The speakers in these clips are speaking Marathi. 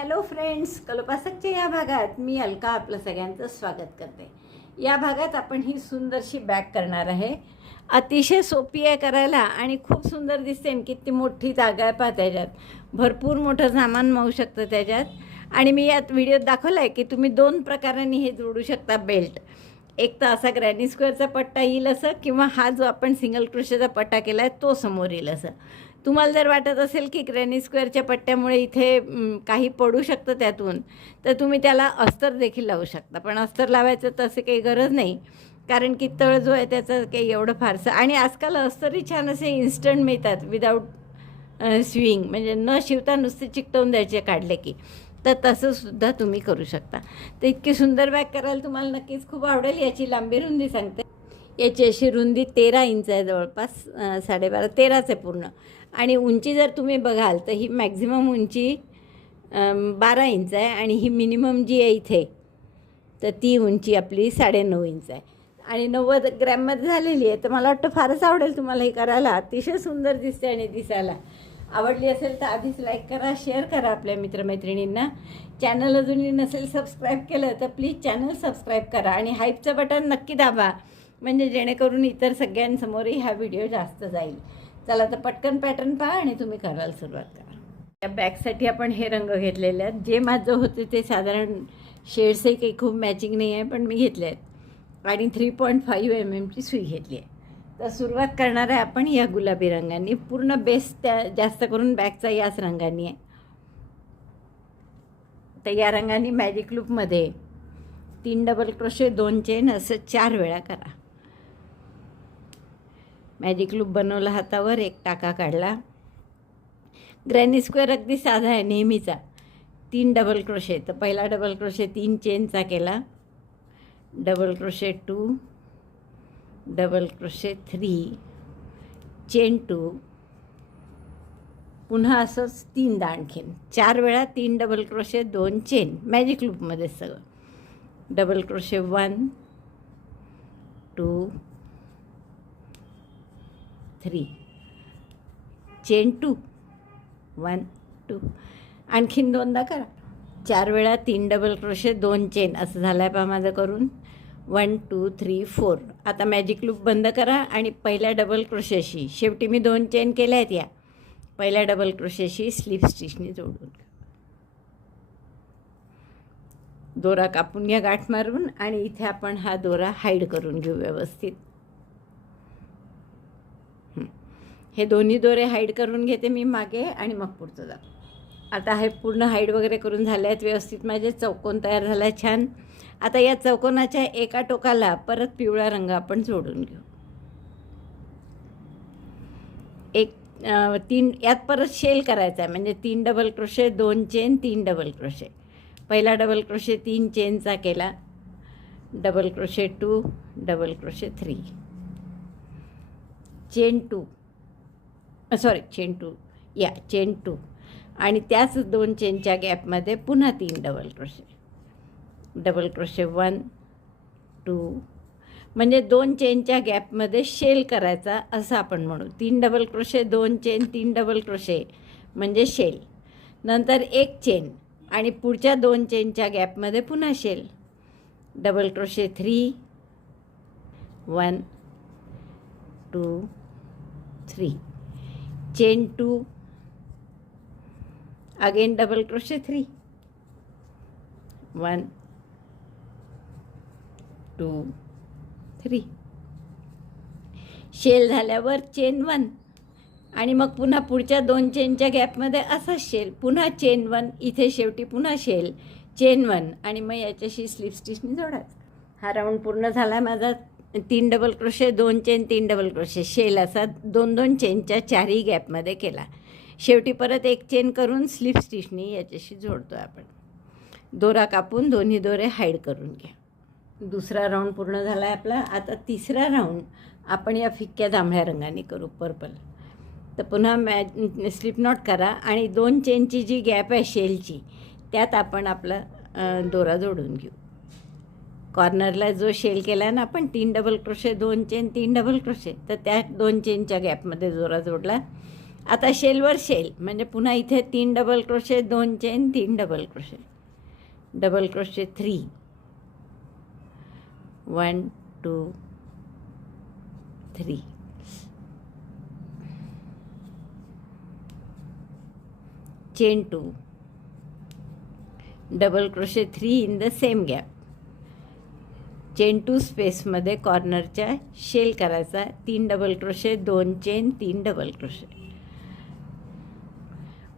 हॅलो फ्रेंड्स, कल्पासकच्या या भागात मी अलका आपलं सगळ्यांचं स्वागत करते. या भागात आपण ही सुंदरशी बॅग करणार आहे. अतिशय सोपी आहे करायला आणि खूप सुंदर दिसते. किती मोठी जागा आहे पहा, त्याच्यात भरपूर मोठं सामान मावू शकतं त्याच्यात. आणि मी यात व्हिडिओत दाखवलं आहे की तुम्ही दोन प्रकारांनी हे जोडू शकता बेल्ट. एक तर असा ग्रॅनी स्क्वेअरचा पट्टा येईल असं, किंवा हा जो आपण सिंगल क्रोशेचा पट्टा केला आहे तो समोर येईल असं. तुम्हाला जर वाटत असेल की ग्रॅनी स्क्वेअरच्या पट्ट्यामुळे इथे काही पडू शकतं त्यातून, तर तुम्ही त्याला अस्तर देखील लावू शकता. पण अस्तर लावायचं तसं काही गरज नाही, कारण की तळ जो आहे त्याचं काही एवढं फारसं. आणि आजकाल अस्तरही छान असे इन्स्टंट मिळतात विदाऊट स्विंग, म्हणजे न शिवता नुसते चिकटवून द्यायचे काढले की. तर तसंसुद्धा तुम्ही करू शकता. तर इतकी सुंदर बॅग करायला तुम्हाला नक्कीच खूप आवडेल. याची लांबी रुंदी सांगते. याची अशी रुंदी 13 इंच आहे, जवळपास 12.5 13च आहे पूर्ण. आणि उंची जर तुम्ही बघाल तर ही मॅक्झिमम उंची 12 इंच आहे, आणि ही मिनिमम जी आहे इथे तर ती उंची आपली 9.5 इंच आहे, आणि 90 ग्रॅममध्ये झालेली आहे. तर मला वाटतं फारच आवडेल तुम्हाला हे करायला. अतिशय सुंदर दिसते आणि दिसायला. आवडली असेल तर आधीच लाईक करा, शेअर करा आपल्या मित्रमैत्रिणींना. चॅनल अजूनही नसेल सबस्क्राईब केलं तर प्लीज चॅनल सबस्क्राईब करा, आणि हाईपचं बटन नक्की दाबा, म्हणजे जेणेकरून इतर सगळ्यांसमोरही हा व्हिडिओ जास्त जाईल. चला तर पटकन पॅटर्न पहा आणि तुम्ही करायला सुरुवात करा. या बॅगसाठी आपण हे रंग घेतलेले आहेत. जे माझं होते ते साधारण शेड्सही काही खूप मॅचिंग नाही आहे, पण मी घेतले आहेत. आणि 3.5 mm सुई घेतली आहे. तर सुरुवात करणार आहे आपण या गुलाबी रंगांनी. पूर्ण बेस त्या जास्त करून बॅगचा याच रंगांनी आहे. तर या रंगांनी मॅजिक लूपमध्ये 3 डबल क्रोशे 2 चेन असं 4 वेळा करा. मॅजिक लूप बनवला हातावर, एक टाका काढला. ग्रॅनी स्क्वेअर अगदी साधा आहे नेहमीचा. 3 डबल क्रोशे. तर पहिला डबल क्रोशे 3 चेनचा केला, double crochet 2, double crochet 3, chain 2, पुन्हा असंच 3दा आणखीन 4 वेळा 3 डबल क्रोशे 2 चेन मॅजिक लूपमध्ये सगळं. डबल क्रोशे 1, 2, 3, चेन 2, 1, 2, आणखीन 2दा करा. 4 वेळा 3 डबल क्रोशे 2 चेन असं झालं आहे पहा माझं करून. 1, 2, 3, 4. आता मॅजिक लूप बंद करा आणि पहिल्या डबल क्रोशेशी, शेवटी मी 2 चेन केल्या आहेत, या पहिल्या डबल क्रोशेशी स्लिप स्टिचने जोडून दोरा कापून घ्या गाठ मारून, आणि इथे आपण हा दोरा हाईड करून घेऊ व्यवस्थित. हे दोन्ही दोरे हाईड करून घेते मी मागे, आणि मग पुढचं जा. आता हे पूर्ण हाईड वगैरे करून झाले आहेत व्यवस्थित. माझे चौकोन तयार झाला आहे छान. आता या चौकोनाच्या एका टोकाला परत पिवळा रंग आपण जोडून घेऊ. एक 3 यात परत शेल करायचा आहे, म्हणजे 3 double crochet 2 chain 3 double crochet. पहिला डबल क्रोशे 3 चेनचा केला, double crochet 2, double crochet 3, chain 2, chain 2, chain 2, आणि त्याच 2 चेनच्या गॅपमध्ये पुन्हा 3 डबल क्रोशे, डबल क्रोशे 1, 2, म्हणजे 2 चेनच्या गॅपमध्ये शेल करायचा असं आपण म्हणू. 3 double crochet 2 chain 3 double crochet म्हणजे शेल. नंतर एक चेन, आणि पुढच्या 2 चेनच्या गॅपमध्ये पुन्हा shell. Double crochet 3, 1, 2, 3, chain 2, again double crochet 3, 1, 2, 3, shell झाल्यावर चेन 1, आणि मग पुन्हा पुढच्या 2 चेनच्या गॅपमध्ये असाच शेल, पुन्हा चेन 1, इथे शेवटी पुन्हा शेल, चेन 1, आणि मग याच्याशी स्लिप स्टिचने जोडायचं. हा राऊंड पूर्ण झाला आहे माझा. 3 double crochet 2 chain 3 double crochet shell असा 2-2 चेनच्या 4ही गॅपमध्ये केला. शेवटी परत एक चेन करून स्लिप स्टिचने याच्याशी जोडतो आहे आपण. दोरा कापून दोन्ही दोरे हाईड करून घ्या. दुसरा राऊंड पूर्ण झाला आहे आपला. आता तिसरा राऊंड आपण या फिक्क्या जांभळ्या रंगाने करू, पर्पल. तर पुन्हा स्लिप नॉट करा, आणि 2 चेनची जी गॅप आहे शेलची त्यात आपण आपला दोरा जोडून घेऊ. कॉर्नरला जो शेल केला ना आपण 3 double crochet 2 chain 3 double crochet, तर त्या 2 चेनच्या गॅपमध्ये दोरा जोडला, आता शेलवर शेल म्हणजे पुन्हा इथे 3 double crochet, 2 chain, 3 double crochet, double crochet 3, 1 2 3, chain 2, double crochet 3 in the same gap, chain 2 स्पेसमध्ये कॉर्नरच्या शेल करायचा, 3 double crochet, 2 chain, 3 double crochet,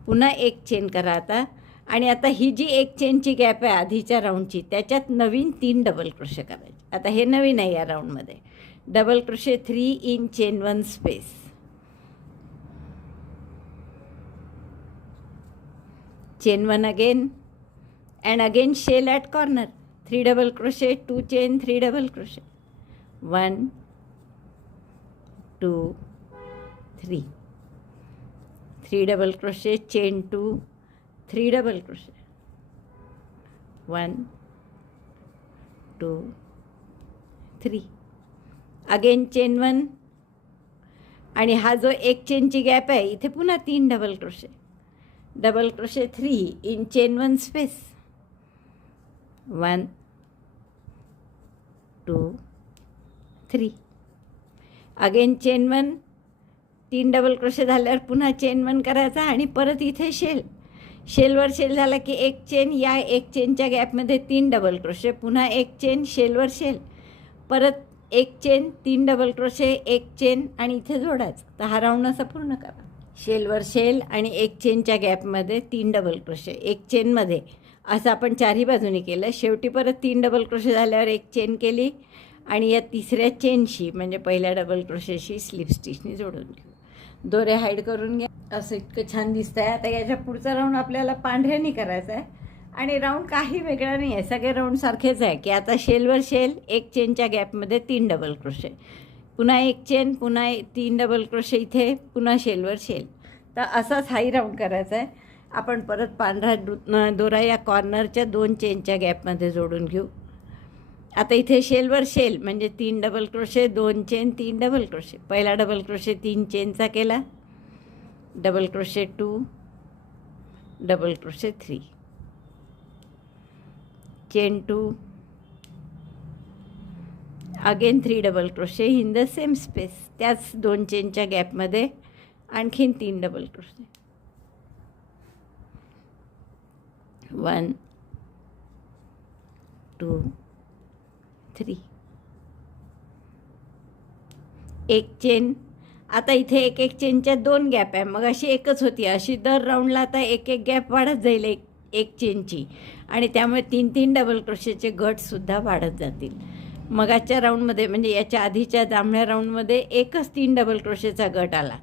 पुन्हा एक चेन करा आता. आणि आता ही जी एक चेनची गॅप आहे आधीच्या राऊंडची त्याच्यात नवीन 3 डबल क्रोशे करायचे. आता हे नवीन आहे या राऊंडमध्ये. Double crochet 3 in chain 1 space, chain 1 again and again shell at corner, 3 double crochet, 2 chain, 3 double crochet, 1 2 3, 3 double crochet, chain 2, 3 double crochet, 1 2 3, again chain 1 आणि हा जो एक चेनची गॅप आहे इथे पुन्हा 3 double crochet, double crochet 3 in chain 1 space, 1 2 3, again chain 1, 3 double crochet झाल्यावर पुन्हा चेन 1 करायचा आणि परत इथे शेलवर शेल झाला की एक चेन, या एक चेनच्या गॅपमध्ये 3 डबल क्रोशे, पुन्हा एक चेन, शेलवर शेल, परत एक चेन, 3 डबल क्रोशे, एक चेन आणि इथे जोडायचं. तर हा राऊंड असा पूर्ण करा. शेलवर शेल आणि एक चेनच्या गॅपमध्ये 3 डबल क्रोशे, एक चेनमध्ये असं आपण चारही बाजूनी केलं. शेवटी परत 3 डबल क्रोशे झाल्यावर एक चेन केली आणि या तिसऱ्या चेनशी म्हणजे पहिल्या डबल क्रोशेशी स्लिप स्टिचनी जोडून घेऊ. दोरे हाईड करून घ्या. असं इतकं छान दिसतं आहे. आता याच्या पुढचा राऊंड आपल्याला पांढऱ्यानी करायचा आहे आणि राऊंड काही वेगळा नाही आहे, सगळे राऊंड सारखेच आहे. की आता शेलवर शेल, एक चेनच्या गॅपमध्ये 3 डबल क्रोशे, पुन्हा एक चेन, पुन्हा 3 डबल क्रोशे इथे, पुन्हा शेलवर शेल. तर असाच हाही राऊंड करायचा आहे. आपण परत पांढरा दोरा या कॉर्नरच्या 2 चेनच्या गॅपमध्ये जोडून घेऊ. आता इथे शेलवर शेल म्हणजे 3 double crochet, 2 chain, 3 double crochet, पहिला डबल क्रोशे 3 चेनचा केला, double crochet 2, double crochet 3, chain 2, again 3 double crochet in the same space, त्याच 2 चेनच्या गॅपमध्ये आणखीन 3 डबल क्रोशे, 1 2 3, एक चेन. आता इथे एक एक चेनच्या 2 गॅप आहे, मग अशी एकच होती. अशी दर राऊंडला आता एक एक गॅप वाढत जाईल एक चेनची आणि त्यामुळे 3-3 डबल क्रोशेचे गटसुद्धा वाढत जातील. मगाच्या राऊंडमध्ये म्हणजे याच्या आधीच्या जांभळ्या राऊंडमध्ये एकच 3 डबल क्रोशेचा गट आला.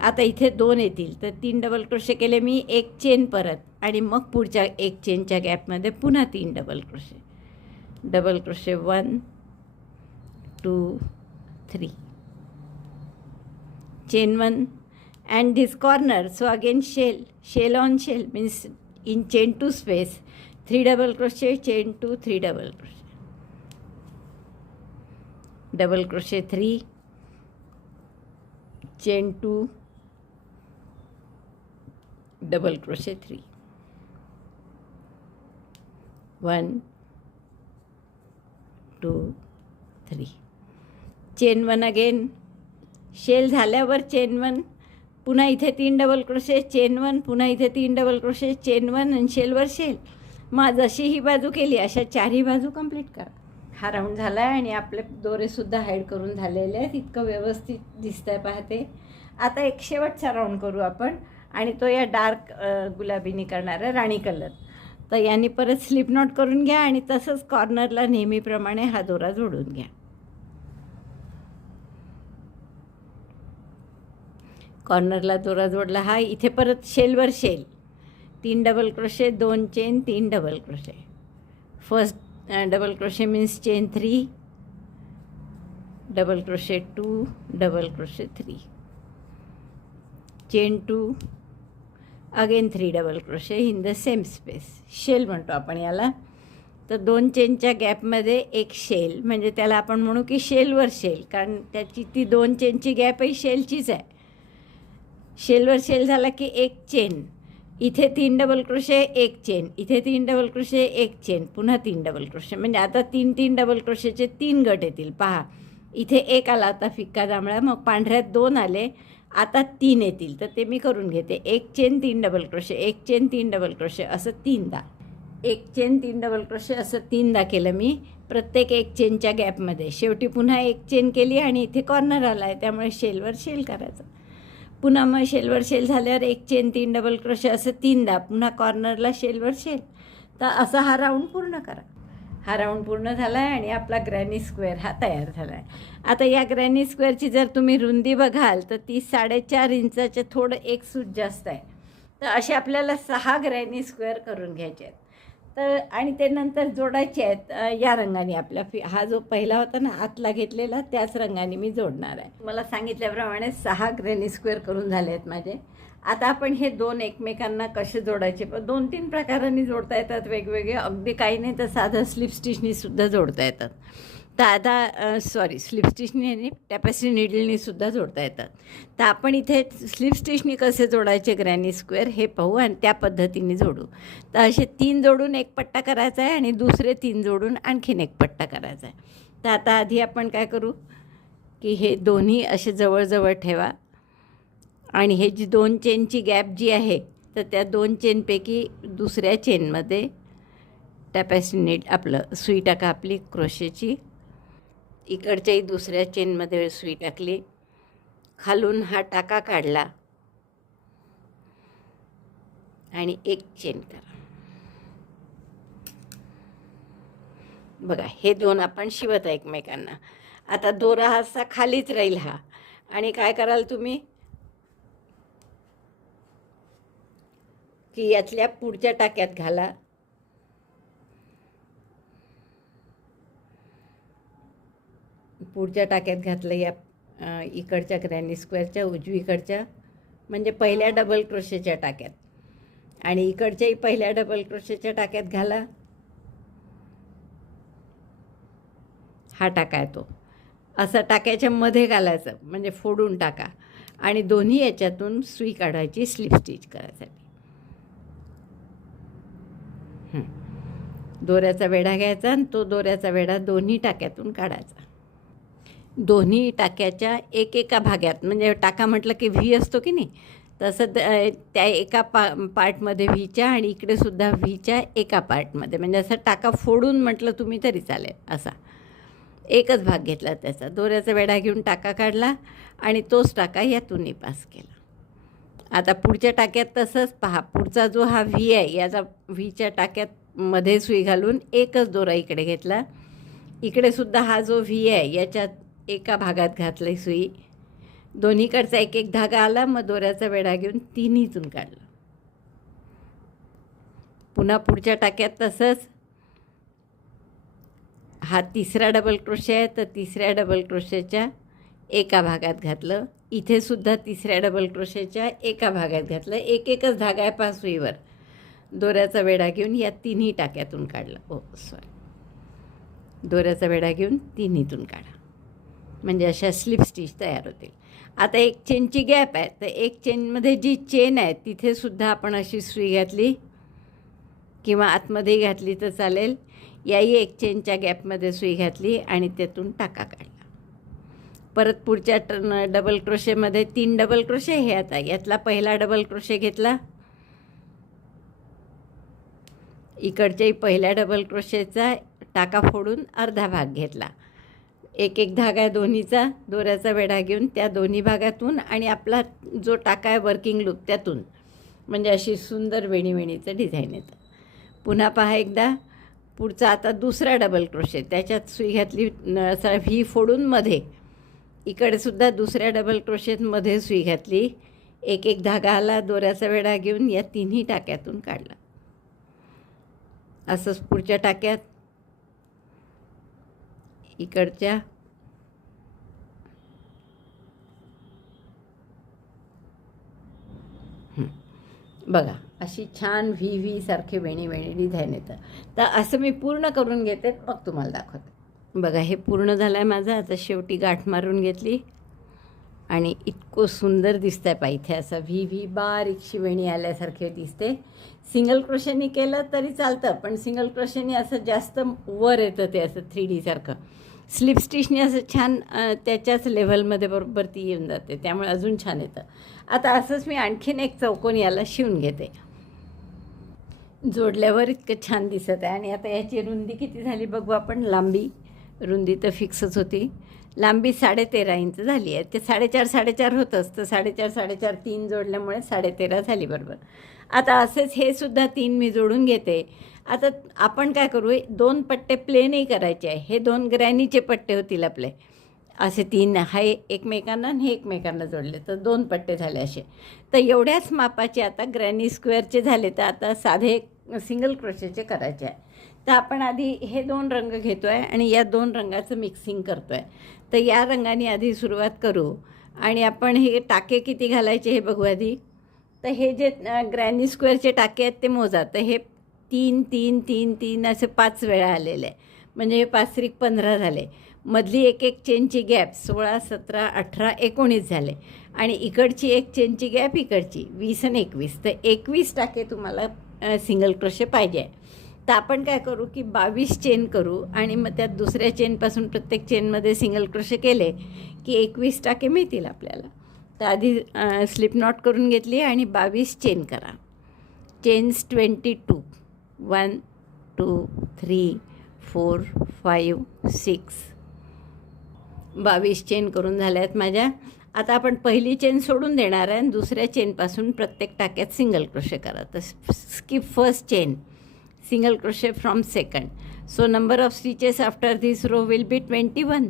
आता इथे 2 येतील, तर 3 डबल क्रोशे केले मी, एक चेन परत आणि मग पुढच्या एक चेनच्या गॅपमध्ये पुन्हा 3 double crochet, double crochet 1 2 3, chain 1 and this corner, so again shell on shell means in chain 2 space 3 double crochet, chain 2, 3 double crochet, double crochet 3, chain 2, double crochet 3, 1 2 3, chain 1 again, shell झाल्यावर चेन 1, पुन्हा इथे 3 डबल क्रोशे, चेन 1, पुन्हा इथे 3 डबल क्रोशे, चेन 1 आणि शेलवर शेल. मग जशी ही बाजू केली अशा चारही बाजू कंप्लीट करा. हा राऊंड झाला आहे आणि आपले दोरेसुद्धा हाईड करून झालेले आहेत. इतकं व्यवस्थित दिसतं आहे पाहते. आता एक शेवटचा राऊंड करू आपण आणि तो या डार्क गुलाबीनी करणार आहे, राणी कलर. तर यांनी परत स्लिप नॉट करून घ्या आणि तसंच कॉर्नरला नेहमीप्रमाणे हा दोरा जोडून घ्या. कॉर्नरला दोरा जोडला. हा इथे परत शेलवर shell, 3 double crochet, 2 chain, 3 double crochet, first double crochet means chain 3, double crochet 2, double crochet 3, chain 2, again 3 double crochet in the same space, shell म्हणतो आपण याला. तर 2 चेनच्या गॅपमध्ये एक शेल म्हणजे त्याला आपण म्हणू की शेलवर शेल, कारण त्याची ती 2 चेनची गॅपही शेलचीच आहे. शेलवर शेल झाला की एक चेन, इथे 3 डबल क्रोशे, एक चेन, इथे 3 डबल क्रोशे, एक चेन, पुन्हा 3 डबल क्रोशे. म्हणजे आता 3 डबल क्रोशेचे 3 गट येतील. पहा, इथे एक आला आता फिक्का जांभळा, मग पांढऱ्यात 2 आले, आता 3 येतील. तर ते मी करून घेते. एक चेन 3 डबल क्रोशे, एक चेन 3 डबल क्रोशे, असं 3दा. एक चेन 3 डबल क्रोशे असं 3दा केलं मी प्रत्येक एक चेनच्या गॅपमध्ये. शेवटी पुन्हा एक चेन केली आणि इथे कॉर्नर आला आहे, त्यामुळे शेलवर शेल करायचं. पुन्हा मग शेलवर शेल झाल्यावर एक चेन 3 डबल क्रोशे असं 3दा, पुन्हा कॉर्नरला शेलवर शेल. तर असा हा राऊंड पूर्ण करा. हा राऊंड पूर्ण झाला आहे आणि आपला ग्रॅनी स्क्वेअर हा तयार झाला आहे. आता या ग्रॅनी स्क्वेअरची जर तुम्ही रुंदी बघाल तर ती 4.5 इंचाचे थोडं एक सूत जास्त आहे. तर असे आपल्याला 6 ग्रॅनी स्क्वेअर करून घ्यायचे आहेत. तर आणि ते नंतर जोडायचे आहेत या रंगाने. आपला हा जो पहिला होता ना आतला घेतलेला, त्याच रंगाने मी जोडणार आहे. मला सांगितल्याप्रमाणे 6 ग्रॅनी स्क्वेअर करून झाले आहेत माझे. आता आपण हे 2 एकमेकांना कसे जोडायचे, पण 2-3 प्रकारांनी जोडता येतात वेगवेगळे. अगदी काही नाही तर साधं स्लिप स्टिचनी सुद्धा जोडता येतात. तर आता स्लिप स्टिचनी आणि टॅपेस्ट्री निडलनी सुद्धा जोडता येतात. तर आपण इथे स्लिप स्टिचनी कसे जोडायचे ग्रॅनी स्क्वेअर हे पाहू आणि त्या पद्धतीने जोडू. तर असे 3 जोडून एक पट्टा करायचा आहे आणि दुसरे 3 जोडून आणखीन एक पट्टा करायचा आहे. तर आता आधी आपण काय करू की हे दोन्ही असे जवळजवळ ठेवा आणि हे जी 2 चेनची गॅप जी आहे तर त्या 2 चेनपैकी दुसऱ्या चेनमध्ये टॅपेस्ट्री नीड आपलं सुई टाका आपली क्रोशेची. इकडच्याही दुसऱ्या चेनमध्ये सुई टाकली, खालून हा टाका काढला आणि एक चेन करा. बघा, हे 2 आपण शिवत आहे एकमेकांना. आता दोरा असा खालीच राहील हा. आणि काय कराल तुम्ही की यातल्या पुढच्या टाक्यात घाला. पुढच्या टाक्यात घातलं या इकडच्या ग्रॅनी स्क्वेअरच्या उजवीकडच्या, म्हणजे पहिल्या डबल क्रोशेच्या टाक्यात, आणि इकडच्याही पहिल्या डबल क्रोशेच्या टाक्यात घाला. हा टाका आहे तो असा टाक्याच्या मध्ये घालायचं, म्हणजे फोडून टाका. आणि दोन्ही याच्यातून सुई काढायची स्लिप स्टिच करायसाठी. दोऱ्याचा वेढा घ्यायचा आणि तो दोऱ्याचा वेढा दोन्ही टाक्यातून काढायचा. दोन्ही टाक्याच्या एका भागात, म्हणजे टाका म्हटलं की व्ही असतो की नाही, तसं त्या एका पार्टमध्ये व्हीच्या आणि इकडे सुद्धा व्हीच्या एका पार्टमध्ये, म्हणजे असं टाका फोडून म्हटलं तुम्ही तरी चालेल. असा एकच भाग घेतला त्याचा. दोऱ्याचा वेढा घेऊन टाका काढला आणि तोच टाका यातूनही पास केला. आता पुढच्या टाक्यात तसंच पहा. पुढचा जो हा व्ही आहे याचा व्हीच्या टाक्यात मध्ये सुई घालून एकच दोरा इकडे घेतला. इकडे सुद्धा हा जो व्ही आहे याच्यात एका भागात घातली सुई. दोन्हीकडचा एक धागा आला, मग दोऱ्याचा वेढा घेऊन तिन्हीतून काढला. पुन्हा पुढच्या टाक्यात तसंच. हा 3रा डबल क्रोशे आहे, तर 3ऱ्या डबल क्रोशेच्या एका भागात घातलं. इथे सुद्धा 3ऱ्या डबल क्रोशेच्या एका भागात घातलं. एकच धागा आहे 5 सुईवर. दोऱ्याचा वेढा घेऊन या तिन्ही टाक्यातून काढला. दोऱ्याचा वेढा घेऊन तिन्हीतून काढा, म्हणजे अशा स्लिप स्टिच तयार होतील. आता एक चेनची गॅप आहे, तर एक चेनमध्ये जी चेन आहे तिथे सुद्धा आपण अशी सुई घातली किंवा आतमध्ये घातली तर चालेल. याही एक चेनच्या गॅपमध्ये सुई घातली आणि त्यातून टाका काढला. परत पुढच्या डबल क्रोशेमध्ये 3 डबल क्रोशे हे. आता यातला पहिला डबल क्रोशे घेतला, इकडच्याही पहिल्या डबल क्रोशेचा टाका फोडून अर्धा भाग घेतला. एक धागा आहे दोन्हीचा. दोऱ्याचा वेढा घेऊन त्या दोन्ही भागातून आणि आपला जो टाका आहे वर्किंग लूप त्यातून, म्हणजे अशी सुंदर वेणीचं डिझाईन येतं. पुन्हा पहा एकदा. पुढचा आता 2रा डबल क्रोशे, त्याच्यात सुई घातली असा व्ही फोडून मध्ये. इकडे सुद्धा 2ऱ्या डबल क्रोशेत मध्ये सुई घातली. एक धागा आला, दोऱ्याचा वेढा घेऊन या तिन्ही टाक्यातून काढला. असंच पुढच्या टाक्यात, इकडच्या, बघा अशी छान व्ही सारखे वेणी डिझाईन येतं. तर असं मी पूर्ण करून घेते, मग तुम्हाला दाखवते. बघा हे पूर्ण झालं आहे माझं. आता शेवटी गाठ मारून घेतली आणि इतकं सुंदर दिसतं आहे पहा. इथे असं व्ही बारीक शिवणी आल्यासारखे दिसते. सिंगल क्रोशेनी केलं तरी चालतं, पण सिंगल क्रोशेनी असं जास्त वर येतं ते असं 3D सारखं. स्लिप स्टिचने असं छान त्याच्याच लेव्हलमध्ये बरोबर ती येऊन जाते, त्यामुळे अजून छान येतं. आता असंच मी आणखीन एक चौकोन याला शिवून घेते. जोडल्यावर इतकं छान दिसत आहे. आणि आता याची रुंदी किती झाली बघू आपण. लांबी, रुंदी तर फिक्सच होती, लांबी 13.5 इंच झाली आहे. ते 4.5 होतंच, तर 4.5 3 जोडल्यामुळे 13.5 झाली बरोबर. आता असेच हे सुद्धा 3 मी जोडून घेते. आता आपण काय करू, 2 पट्टे प्लेनही करायचे आहे. हे 2 ग्रॅनीचे पट्टे होतील आपले, असे 3 हे एकमेकांना आणि हे एकमेकांना जोडले तर 2 पट्टे झाले असे. तर एवढ्याच मापाचे आता ग्रॅनी स्क्वेअरचे झाले, तर आता साधे सिंगल क्रोशेचे करायचे आहे. तर आपण आधी हे 2 रंग घेतो आहे आणि या 2 रंगाचं मिक्सिंग करतो आहे. तर या रंगाने आधी सुरुवात करू आणि आपण हे टाके किती घालायचे हे बघू आधी. तर हे जे ग्रॅनी स्क्वेअरचे टाके आहेत ते मोजा. तर हे 3 3 3 3 असे 5 वेळा आलेले आहे, म्हणजे हे 5 त्रिक 15 झाले. मधली एक चेनची गॅप 16 17 18 19 झाले आणि इकडची एक चेनची गॅप इकडची 20 आणि 21. तर 21 टाके तुम्हाला सिंगल क्रोशे पाहिजे आहे. तर आपण काय करू की 22 चेन करू आणि मग त्यात दुसऱ्या चेनपासून प्रत्येक चेनमध्ये सिंगल क्रोशे केले की 21 टाके मिळतील आपल्याला. तर आधी स्लिप नॉट करून घेतली आणि 22 चेन करा. चेन्स 22 1 2 3 4 5 6 22 चेन करून झाल्या आहेत माझ्या. आता आपण पहिली चेन सोडून देणार आहे आणि दुसऱ्या चेनपासून प्रत्येक टाक्यात सिंगल क्रोशे करा. तर skip first chain, single crochet from second. So number of stitches after this row will be 21.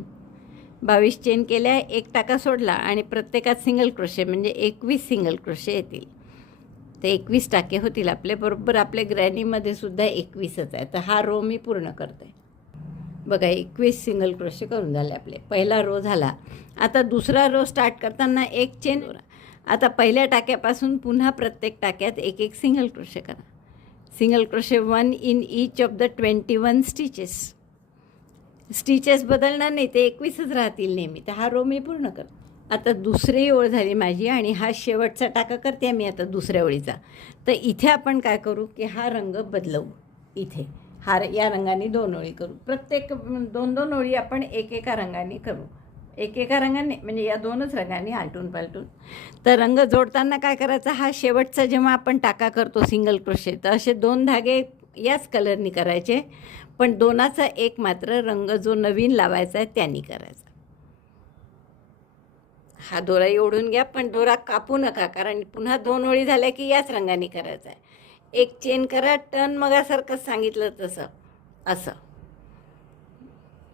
22 chain केल्या, एक टाका सोडला आणि प्रत्येकात सिंगल क्रोशे म्हणजे 21 सिंगल क्रोशे येतील. ते 21 टाके होतील आपले बरोबर. आपल्या ग्रॅनीमध्ये सुद्धा 21च आहे. तर हा रो मी पूर्ण करते बघा. 21 सिंगल क्रोशे करून झाले आपले. पहिला रो झाला. आता दुसरा रो स्टार्ट करताना एक चेन. आता पहिल्या टाक्यापासून पुन्हा प्रत्येक टाक्यात एक सिंगल क्रोशे करा. Single crochet 1 in each of the 21 stitches. Stitches बदलणार नाही, ते 21च राहतील नेहमी. तर हा रो मी पूर्ण करते. आता दुसरी ओळ झाली माझी आणि हा शेवटचा टाका करते मी आता दुसऱ्या ओळीचा. तर इथे आपण काय करू की हा रंग बदलवू. इथे या रंगाने 2 ओळी करू. प्रत्येक 2 ओळी आपण एकेका रंगाने करू. एकेका रंगाने म्हणजे या 2च रंगाने आलटून पालटून. तर रंग जोडताना काय करायचं, हा शेवटचा जेव्हा आपण टाका करतो सिंगल क्रोशे, तर असे 2 धागे याच कलरनी करायचे, पण 2चा एक मात्र रंग जो नवीन लावायचा आहे त्यानी करायचा. हा दोरा ओढून घ्या, पण दोरा कापू नका, कारण पुन्हा 2 ओळी झाल्या की याच रंगाने करायचा आहे. एक चेन करा, टर्न मगासारखं सांगितलं तसं असं.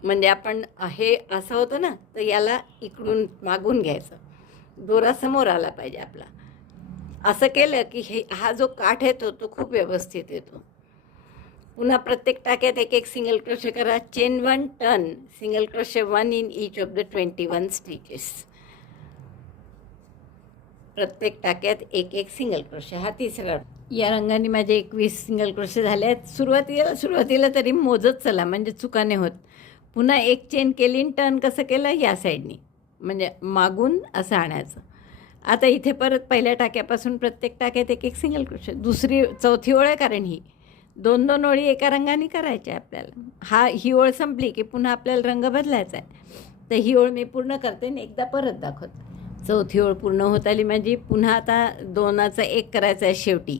म्हणजे आपण हे असं होतं ना, तर याला इकडून मागून घ्यायचं, दोरा समोर आला पाहिजे आपला. असं केलं की हा जो काठ येतो तो खूप व्यवस्थित येतो. पुन्हा प्रत्येक टाक्यात एक सिंगल क्रोशे करा. Chain 1 turn, single crochet 1 in each of the 21 stitches. प्रत्येक टाक्यात एक सिंगल क्रोशे. हा तिसरा. या रंगाने माझे 21 सिंगल क्रोशे झाले आहेत. सुरुवातीला तरी मोजत चला, म्हणजे चुकाने होत. पुन्हा एक चेन केली, टर्न कसं केलं या साईडनी, म्हणजे मागून असं आणायचं. आता इथे परत पहिल्या टाक्यापासून प्रत्येक टाक्यात एक सिंगल क्रोशे. चौथी ओळ आहे, कारण ही 2 ओळी एका रंगाने करायच्या आपल्याला. ही ओळ संपली की पुन्हा आपल्याला रंग बदलायचा आहे. तर ही ओळ मी पूर्ण करते आणि एकदा परत दाखवते. चौथी ओळ पूर्ण होत आली माझी. पुन्हा आता 2चा 1 करायचा आहे शेवटी.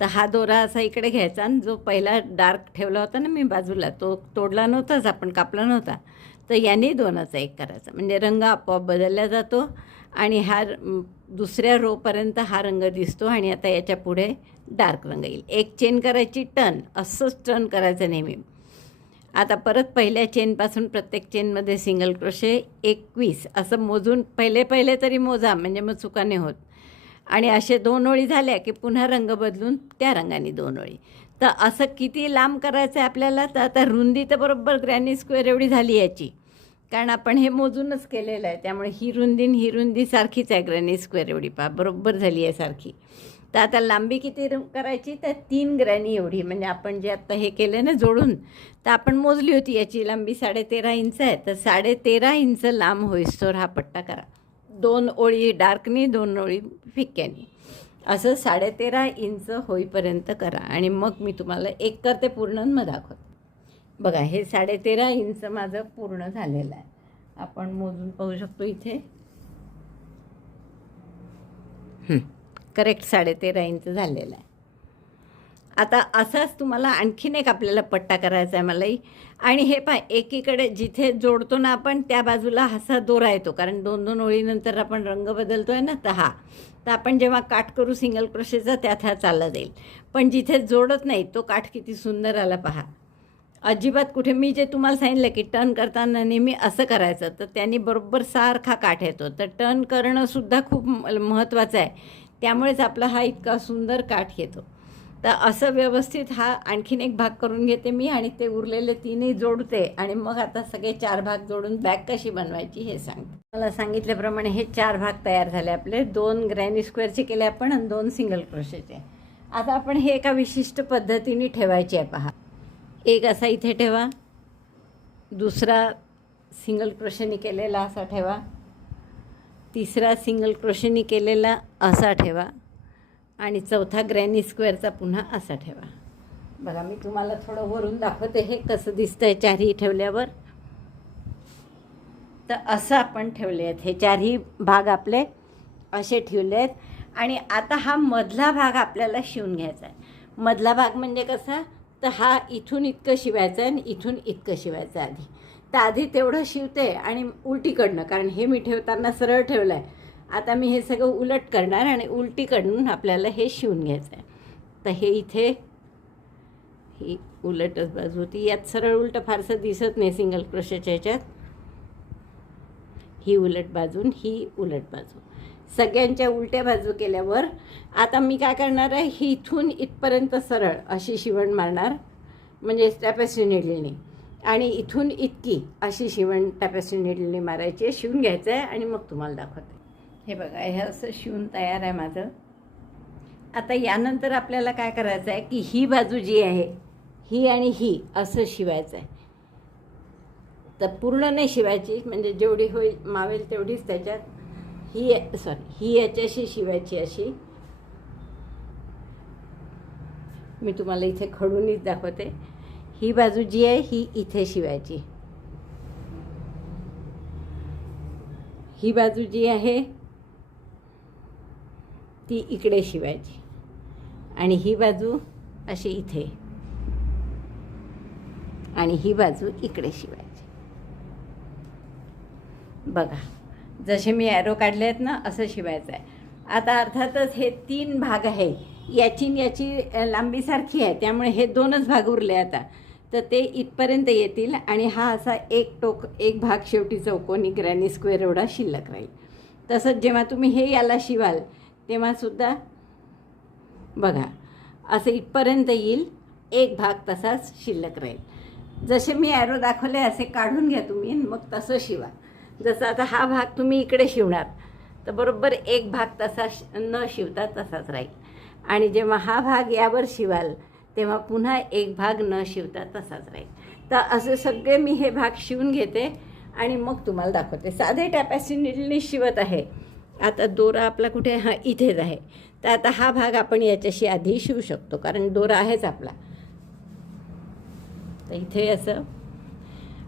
तर हा दोरा असा इकडे घ्यायचा आणि जो पहिला डार्क ठेवला होता ना मी बाजूला, तो तोडला नव्हताच आपण, कापला नव्हता. तर याने 2चा 1 करायचा, म्हणजे रंग आपोआप बदलला जातो आणि हा दुसऱ्या रोपर्यंत हा रंग दिसतो. आणि आता याच्या पुढे डार्क रंग येईल. एक चेन करायची, टर्न, असंच टर्न करायचं नेहमी. आता परत पहिल्या चेनपासून प्रत्येक चेनमध्ये सिंगल क्रोशे 21 असं मोजून पहिले तरी मोजा, म्हणजे मग चुकाने होत. आणि असे 2 ओळी झाल्या की पुन्हा रंग बदलून त्या रंगाने 2 ओळी. तर असं किती लांब करायचं आहे आपल्याला. तर आता रुंदी तर बरोबर ग्रॅनी स्क्वेअर एवढी झाली याची, कारण आपण हे मोजूनच केलेलं आहे. त्यामुळे ही रुंदी सारखीच आहे, ग्रॅनी स्क्वेअर एवढी पहा बरोबर झाली आहे सारखी. तर आता लांबी किती करायची, तर 3 ग्रॅनी एवढी. म्हणजे आपण जे आत्ता हे केलं ना जोडून, तर आपण मोजली होती याची लांबी 13.5 इंच आहे. तर 13.5 इंच लांब होईस्तोवर हा पट्टा करा. 2 ओळी डार्कनी 2 ओळी फिक्क्यानी असं 13.5 इंच होईपर्यंत करा आणि मग मी तुम्हाला एक करते पूर्ण मग दाखवते. बघा हे 13.5 इंच माझं पूर्ण झालेलं आहे. आपण मोजून पाहू शकतो इथे. करेक्ट 13.5 इंच झालेला आहे. आता असाच तुम्हाला आणखीन एक आपल्याला पट्टा करायचा आहे मलाही. आणि हे पहा एकीकडे जिथे जोडतो ना आपण त्या बाजूला असा दोरा येतो, कारण 2-2 ओळीनंतर आपण रंग बदलतो आहे ना, तर आपण जेव्हा काठ करू सिंगल क्रोशेचा त्यात हा चालला जाईल. पण जिथे जोडत नाही तो काठ किती सुंदर आला पहा. अजिबात कुठे मी जे तुम्हाला सांगितलं की टर्न करताना नेहमी असं करायचं, तर त्यांनी बरोबर सारखा काठ येतो. तर टर्न करणंसुद्धा खूप महत्त्वाचं आहे. त्यामुळेच आपला हा इतका सुंदर काठ येतो. तर असं व्यवस्थित हा आणखीन एक भाग करून घेते मी आणि ते उरलेले 3ही जोडते आणि मग आता सगळे 4 भाग जोडून बॅग कशी बनवायची हे सांगते. मला सांगितल्याप्रमाणे हे 4 भाग तयार झाले आपले. 2 ग्रॅनी स्क्वेअरचे केले आपण आणि 2 सिंगल क्रोशेचे. आता आपण हे एका विशिष्ट पद्धतीने ठेवायचे आहे पहा. एक असा इथे ठेवा, दुसरा सिंगल क्रोशेनी केलेला असा ठेवा, तिसरा सिंगल क्रोशेनी केलेला असा ठेवा आणि चौथा ग्रॅनी स्क्वेअरचा पुन्हा असा ठेवा. बघा मी तुम्हाला थोडं वरून दाखवते हे कसं दिसतंय 4ही ठेवल्यावर. तर असं आपण ठेवले आहेत हे 4ही भाग आपले असे ठेवले आहेत. आणि आता हा मधला भाग आपल्याला शिवून घ्यायचा आहे. मधला भाग म्हणजे कसा, तर हा इथून इतकं शिवायचं आहे आणि इथून इतकं शिवायचं आधी. तर आधी तेवढं शिवते आणि उलटीकडनं, कारण हे मी ठेवताना सरळ ठेवलं आहे. आता मी हे सगळं उलट करणार आणि उलटीकडून आपल्याला हे शिवून घ्यायचं आहे. तर हे इथे ही उलटच बाजू होती. यात सरळ उलटं फारसं दिसत नाही सिंगल क्रोशेच्या ह्याच्यात. ही उलट बाजून ही उलट बाजू, सगळ्यांच्या उलट्या बाजू केल्यावर आता मी काय करणार आहे, ही इथून इथपर्यंत सरळ अशी शिवण मारणार, म्हणजे टॅपेस्ट्री निडलने. आणि इथून इतकी अशी शिवण टॅपेस्ट्री निडलने मारायची आहे. शिवून घ्यायचं आहे आणि मग तुम्हाला दाखवते. हे बघा हे असं शिवून तयार आहे माझं. आता यानंतर आपल्याला काय करायचं आहे की ही बाजू जी आहे ही आणि ही असं शिवायचं आहे. तर पूर्ण नाही शिवायची, म्हणजे जेवढी होईल मावेल तेवढीच त्याच्यात. ही याच्याशी शिवायची अशी. मी तुम्हाला इथे खडूनच दाखवते. ही बाजू जी आहे ही इथे शिवायची, ही बाजू जी आहे ती इकडे शिवायची आणि ही बाजू अशी इथे आणि ही बाजू इकडे शिवायची. बघा जसे मी ॲरो काढले आहेत ना असं शिवायचं आहे. आता अर्थातच हे 3 भाग आहे, याची लांबी सारखी आहे, त्यामुळे हे 2च भाग उरले आता. तर ते इथपर्यंत येतील आणि हा असा एक भाग शेवटी चौकोनी ग्रॅनी स्क्वेअर एवढा शिल्लक राहील. तसंच जेव्हा तुम्ही हे याला शिवाल तेव्हासुद्धा बघा असं इथपर्यंत येईल, एक भाग तसाच शिल्लक राहील. जसे मी ॲरो दाखवले असे काढून घ्या तुम्ही, मग तसं शिवा. जसं आता हा भाग तुम्ही इकडे शिवणार तर बरोबर एक भाग तसा न शिवता तसाच राहील. आणि जेव्हा हा भाग यावर शिवाल तेव्हा पुन्हा एक भाग न शिवता तसाच राहील. तर असे सगळे मी हे भाग शिवून घेते आणि मग तुम्हाला दाखवते. साधे टॅपेस्ट्री निडलने शिवत आहे. आता दोरा आपला कुठे, हा इथेच आहे. तर आता हा भाग आपण याच्याशी आधी शिवू शकतो, कारण दोरा आहेच आपला. तर इथे असं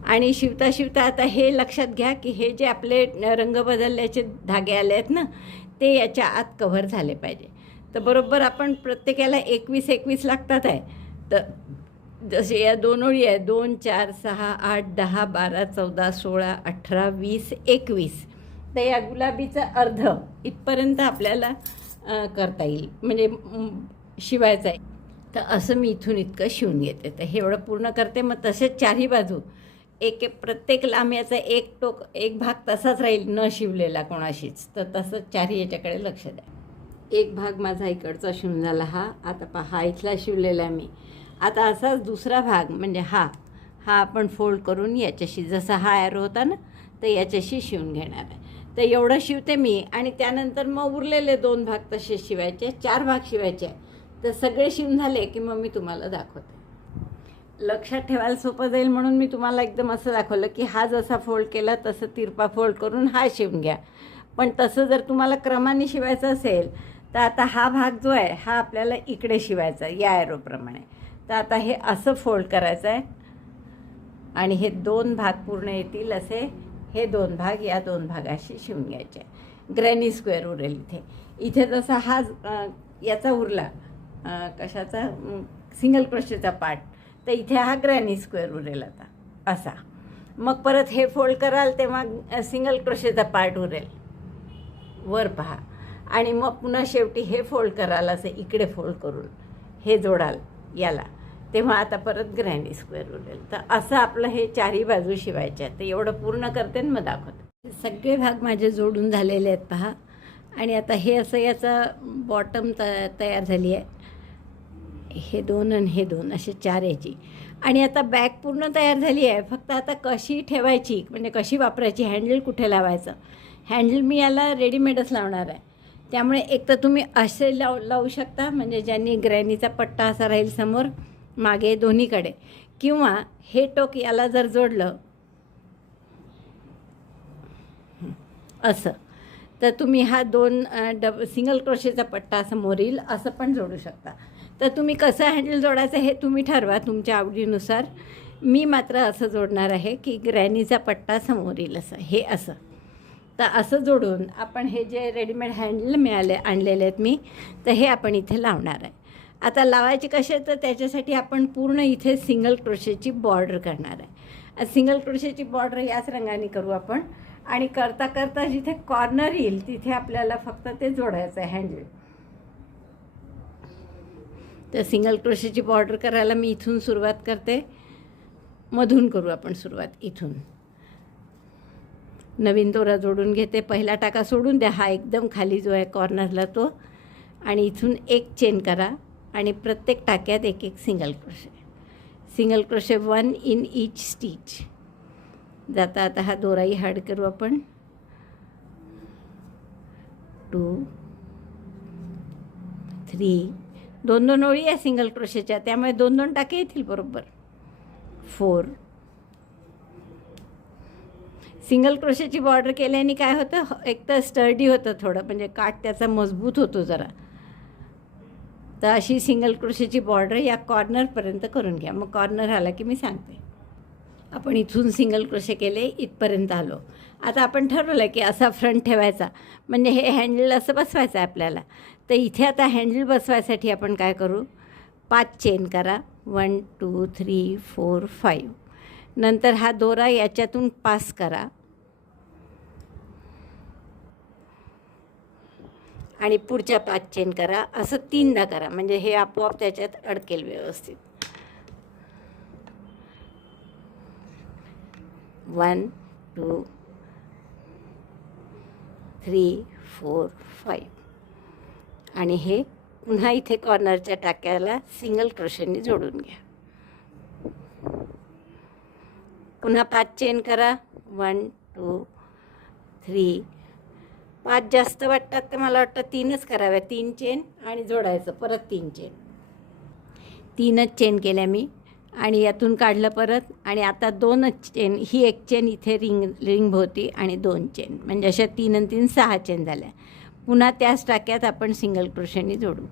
आणि शिवता शिवता आता हे लक्षात घ्या की हे जे आपले रंग बदलल्याचे धागे आले आहेत ना ते याच्या आत कव्हर झाले पाहिजे. तर बरोबर आपण प्रत्येकाला 21 लागतात आहे. तर जसे या 2 ओळी आहे, 2 4 6 8 10 12 14 16 18 20 21. तर या गुलाबीचं अर्ध इथपर्यंत आपल्याला करता येईल, म्हणजे शिवायचं आहे. तर असं मी इथून इतकं शिवून घेते. तर हे एवढं पूर्ण करते. मग तसेच 4ही बाजू प्रत्येक लांब्याचा एक भाग तसाच राहील न शिवलेला कोणाशीच. तर तसंच 4ही याच्याकडे लक्ष द्या. एक भाग माझा इकडचा शिवून झाला हा. आता पहा हा इथला शिवलेला आहे मी. आता असाच दुसरा भाग म्हणजे हा आपण फोल्ड करून याच्याशी, जसा हा ॲरो होता ना तर याच्याशी शिवून घेणार आहे. तर एवढं शिवते मी आणि त्यानंतर मग उरलेले 2 भाग तसे शिवायचे, 4 भाग शिवायचे. तर सगळे शिवून झाले की मग मी तुम्हाला दाखवते. लक्षात ठेवायला सोपं जाईल म्हणून मी तुम्हाला एकदम असं दाखवलं की हा जसा फोल्ड केला तसं तिरपा फोल्ड करून हा शिवून घ्या. पण तसं जर तुम्हाला क्रमाने शिवायचं असेल तर आता हा भाग जो आहे हा आपल्याला इकडे शिवायचा आहे या ॲरोप्रमाणे. तर आता हे असं फोल्ड करायचं आहे आणि हे 2 भाग पूर्ण येतील असे हे 2 भाग या 2 भागाशी शिवून घ्यायचे. ग्रॅनी स्क्वेअर उरेल इथे. इथे जसा हा याचा उरला कशाचा सिंगल क्रोशेचा पार्ट, तर इथे हा ग्रॅनी स्क्वेअर उरेल आता असा. मग परत हे फोल्ड कराल तेव्हा सिंगल क्रोशेचा पार्ट उरेल वर पहा. आणि मग पुन्हा शेवटी हे फोल्ड कराल असं इकडे फोल्ड करून हे जोडाल याला, तेव्हा आता परत ग्रॅनी स्क्वेअर उरेल. तर असं आपलं हे चारही बाजू शिवायचे आहेत. तर एवढं पूर्ण करते आणि मग दाखवते. सगळे भाग माझे जोडून झालेले आहेत पहा. आणि आता हे असं याचा बॉटम तयार झाली आहे. हे 2 आणि हे 2 असे 4 याची. आणि आता बॅग पूर्ण तयार झाली आहे. फक्त आता कशी ठेवायची म्हणजे कशी वापरायची, हँडल कुठे लावायचं. हँडल मी याला रेडीमेडच लावणार आहे. त्यामुळे एक तर तुम्ही असे लावू शकता म्हणजे ज्यांनी ग्रॅनीचा पट्टा असा राहील समोर मागे दोन्हीकडे, किंवा हे टोक याला जर जोडलं असं तर तुम्ही हा 2 सिंगल क्रोशेचा पट्टा समोर येईल असं पण जोडू शकता. तर तुम्ही कसं हँडल जोडायचं हे तुम्ही ठरवा तुमच्या आवडीनुसार. मी मात्र असं जोडणार आहे की ग्रॅनीचा पट्टा समोर येईल असं, हे असं. तर असं जोडून आपण हे जे रेडीमेड हँडल आणलेले आहेत मी, तर हे आपण इथे लावणार आहे. आता लावायचे कसे तर त्याच्यासाठी आपण पूर्ण इथे सिंगल क्रोशेची बॉर्डर करणार आहे. सिंगल क्रोशेची बॉर्डर याच रंगाने करू आपण. आणि करता करता जिथे कॉर्नर येईल तिथे आपल्याला फक्त ते जोडायचं आहे हँडल. तर सिंगल क्रोशेची बॉर्डर करायला मी इथून सुरुवात करते. मधून करू आपण सुरुवात इथून. नवीन दोरा जोडून घेते. पहिला टाका सोडून द्या, हा एकदम खाली जो आहे कॉर्नरला तो. आणि इथून एक चेन करा आणि प्रत्येक टाक्यात एक एक single crochet 1 in each stitch. जाता आता हा दोराही हाड करू आपण. 2 3 2 ओळी आहे सिंगल क्रोशेच्या, त्यामुळे 2 टाके येतील बरोबर. 4 सिंगल क्रोशेची बॉर्डर केल्याने काय होतं, एक तर स्टर्डी होतं थोडं, म्हणजे काठ त्याचा मजबूत होतो जरा. तर अशी सिंगल क्रोशेची बॉर्डर या कॉर्नरपर्यंत करून घ्या. मग कॉर्नर आला की मी सांगते. आपण इथून सिंगल क्रोशे केले, इथपर्यंत आलो. आता आपण ठरवलं की असा फ्रंट ठेवायचा, म्हणजे हे हँडल असं बसवायचं आहे आपल्याला. तर इथे आता हँडल बसवायसाठी आपण काय करू, 5 चेन करा. 1 2 3 4 5. नंतर हा दोरा याच्यातून पास करा आणि पुढच्या 5 चेन करा. असं 3दा करा म्हणजे हे आपोआप त्याच्यात अडकेल व्यवस्थित. 1 2 3 4 5. आणि हे पुन्हा इथे कॉर्नरच्या टाक्याला सिंगल क्रोशेने जोडून घ्या. पुन्हा 5 चेन करा. 1 2 3. 5 जास्त वाटतात तर मला वाटतं 3च कराव्या. 3 चेन आणि जोडायचं परत 3 चेन. 3च चेन केल्या मी आणि यातून काढलं परत. आणि आता 2च चेन, ही एक चेन इथे रिंग भोवती आणि 2 चेन, म्हणजे अशा 3 आणि 3 6 चेन झाल्या. पुन्हा त्याच टाक्यात आपण सिंगल क्रोशेने जोडू.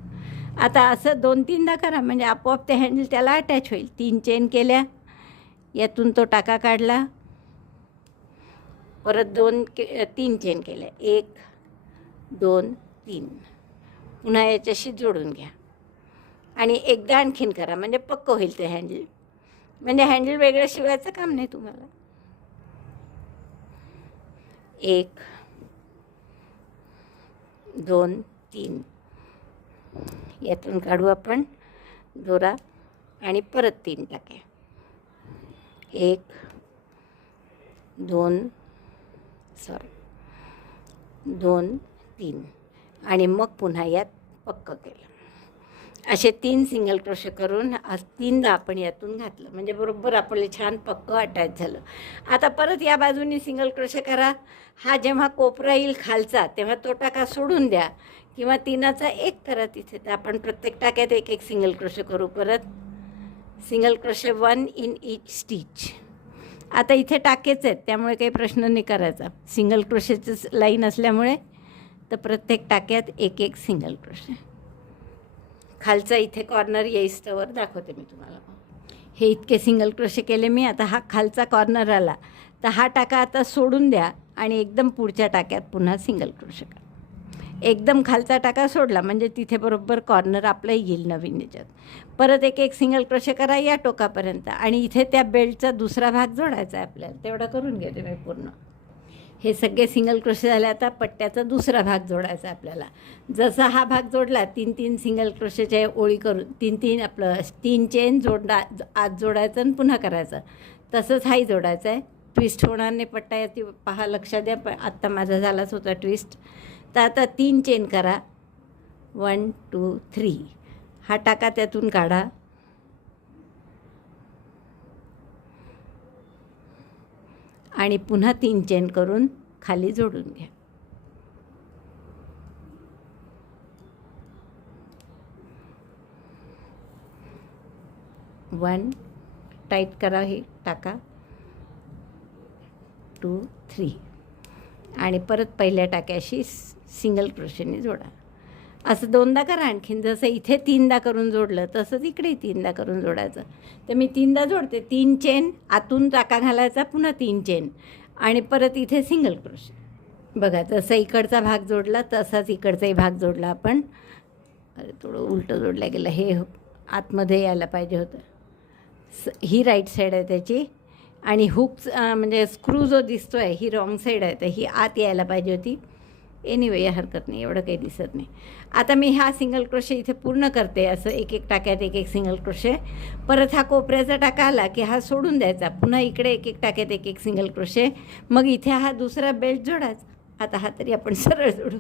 आता असं 2-3दा करा म्हणजे आपोआप ते हँडल त्याला अटॅच होईल. 3 चेन केल्या, यातून तो टाका काढला, परत 3 चेन केल्या. 1 2 3. पुन्हा याच्याशी जोडून घ्या आणि एकदा आणखीन करा म्हणजे पक्क होईल ते हँडल. म्हणजे हँडल वेगळं शिवायचं काम नाही तुम्हाला. 1 2 3. यातून काढू आपण दोरा आणि परत 3 टाके. 1 2 3 आणि मग पुन्हा यात पक्क केलं. असे 3 सिंगल क्रोशे करून 3दा आपण यातून घातलं म्हणजे बरोबर आपले छान पक्क अटॅच झालं. आता परत या बाजूने सिंगल क्रोशे करा. हा जेव्हा कोपरा येईल खालचा तेव्हा तो टाका सोडून द्या किंवा 3चा 1 करा तिथे. तर आपण प्रत्येक टाक्यात एक एक सिंगल क्रोशे करू. परत single crochet 1 in each stitch. आता इथे टाकेच आहेत त्यामुळे काही प्रश्न नाही करायचा. सिंगल क्रोशेचंच लाईन असल्यामुळे तर प्रत्येक टाक्यात एक एक सिंगल क्रोशे. खालचा इथे कॉर्नर येईस्तवर दाखवते मी तुम्हाला. हे इतके सिंगल क्रोशे केले मी. आता हा खालचा कॉर्नर आला तर हा टाका आता सोडून द्या आणि एकदम पुढच्या टाक्यात पुन्हा सिंगल क्रोशे करा. एकदम खालचा टाका सोडला म्हणजे तिथे बरोबर कॉर्नर आपलं येईल नवीन याच्यात. परत एक एक सिंगल क्रोशे करा या टोकापर्यंत आणि इथे त्या बेल्टचा दुसरा भाग जोडायचा आहे आपल्याला. तेवढं करून घेते मी पूर्ण. हे सगळे सिंगल क्रोशे झाले. आता पट्ट्याचा दुसरा भाग जोडायचा आपल्याला. जसा हा भाग जोडला 3-3 सिंगल क्रोशेच्या ओळी करून 3-3 आपलं 3 चेन आत जोडायचं आणि पुन्हा करायचं. तसंच हाही जोडायचं आहे. ट्विस्ट होणार नाही पट्टा याची पहा, लक्षात द्या. पण आत्ता माझा झालाच होता ट्विस्ट. तर आता 3 चेन करा. 1 2 3. हा टाका त्यातून काढा. आणि पुन्हा 3 चेन करून खाली जोडून घ्या. वन टाईट करा हे टाका. 2 3 आणि परत पहिल्या टाक्याशी सिंगल क्रोशेने जोडा. असं 2दा करा. आणखीन जसं इथे 3दा करून जोडलं तसंच इकडे 3दा करून जोडायचं. तर मी 3दा जोडते. 3 चेन आतून टाका घालायचा, पुन्हा 3 चेन आणि परत इथे सिंगल क्रोशे. बघा जसं इकडचा भाग जोडला तसाच इकडचाही भाग जोडला आपण. अरे थोडं उलटं जोडलं गेलं. हे आतमध्ये यायला पाहिजे होतं. ही राईट साईड आहे त्याची आणि हुक्स म्हणजे स्क्रू जो दिसतो आहे ही रॉंग साईड आहे. तर ही आत यायला पाहिजे होती. एनिवे हरकत नाही, एवढं काही दिसत नाही. आता मी हा सिंगल क्रोशे इथे पूर्ण करते. असं एक एक टाक्यात एक एक सिंगल क्रोशे. परत हा कोपऱ्याचा टाका आला की हा सोडून द्यायचा. पुन्हा इकडे एक एक टाक्यात एक एक सिंगल क्रोशे. मग इथे हा दुसरा बेल्ट जोडायचा. आता हा तरी आपण सरळ जोडू.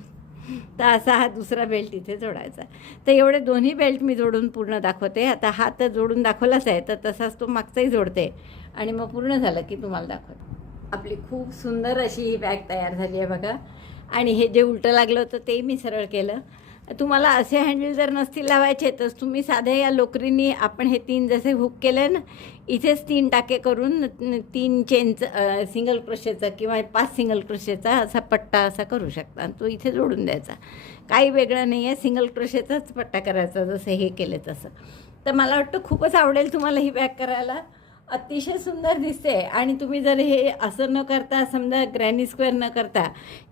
तर असा हा दुसरा बेल्ट इथे जोडायचा. तर एवढे दोन्ही बेल्ट मी जोडून पूर्ण दाखवते. आता हा तर जोडून दाखवलाच आहे तर तसाच तो मागचाही जोडते आणि मग पूर्ण झालं की तुम्हाला दाखवते. आपली खूप सुंदर अशी ही बॅग तयार झाली आहे बघा. आणि हे जे उलटं लागलं होतं ते मी सरळ केलं. तुम्हाला असे हँडल जर नसतील लावायचे तर तुम्ही साध्या या लोकरीनी आपण हे 3 जसे हुक केले ना इथेच 3 टाके करून 3 चेनचं सिंगल क्रोशेचा किंवा 5 सिंगल क्रोशेचा असा पट्टा असा करू शकता. तो इथे जोडून द्यायचा. काही वेगळं नाही आहे. सिंगल क्रोशेचाच पट्टा करायचा जसं हे केलं तसं. तर मला वाटतं खूपच आवडेल तुम्हाला ही बॅग करायला. अतिशय सुंदर दिसते. आणि तुम्ही जर हे असं न करता समजा ग्रॅनी स्क्वेअर न करता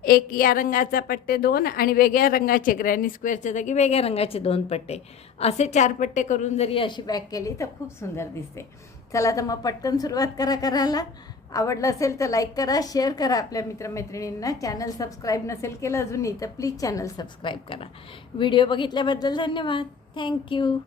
एक या रंगाचा पट्टे 2 आणि वेगळ्या रंगाचे ग्रॅनी स्क्वेअरच्या जागी वेगळ्या रंगाचे 2 पट्टे असे 4 पट्टे करून जरी अशी बॅग केली तर खूप सुंदर दिसते. चला तर मग पटकन सुरुवात करायला. आवडलं असेल तर लाईक करा, शेअर करा आपल्या मित्रमैत्रिणींना. चॅनल सबस्क्राईब नसेल केलं अजूनही तर प्लीज चॅनल सबस्क्राईब करा. व्हिडिओ बघितल्याबद्दल धन्यवाद. थँक्यू.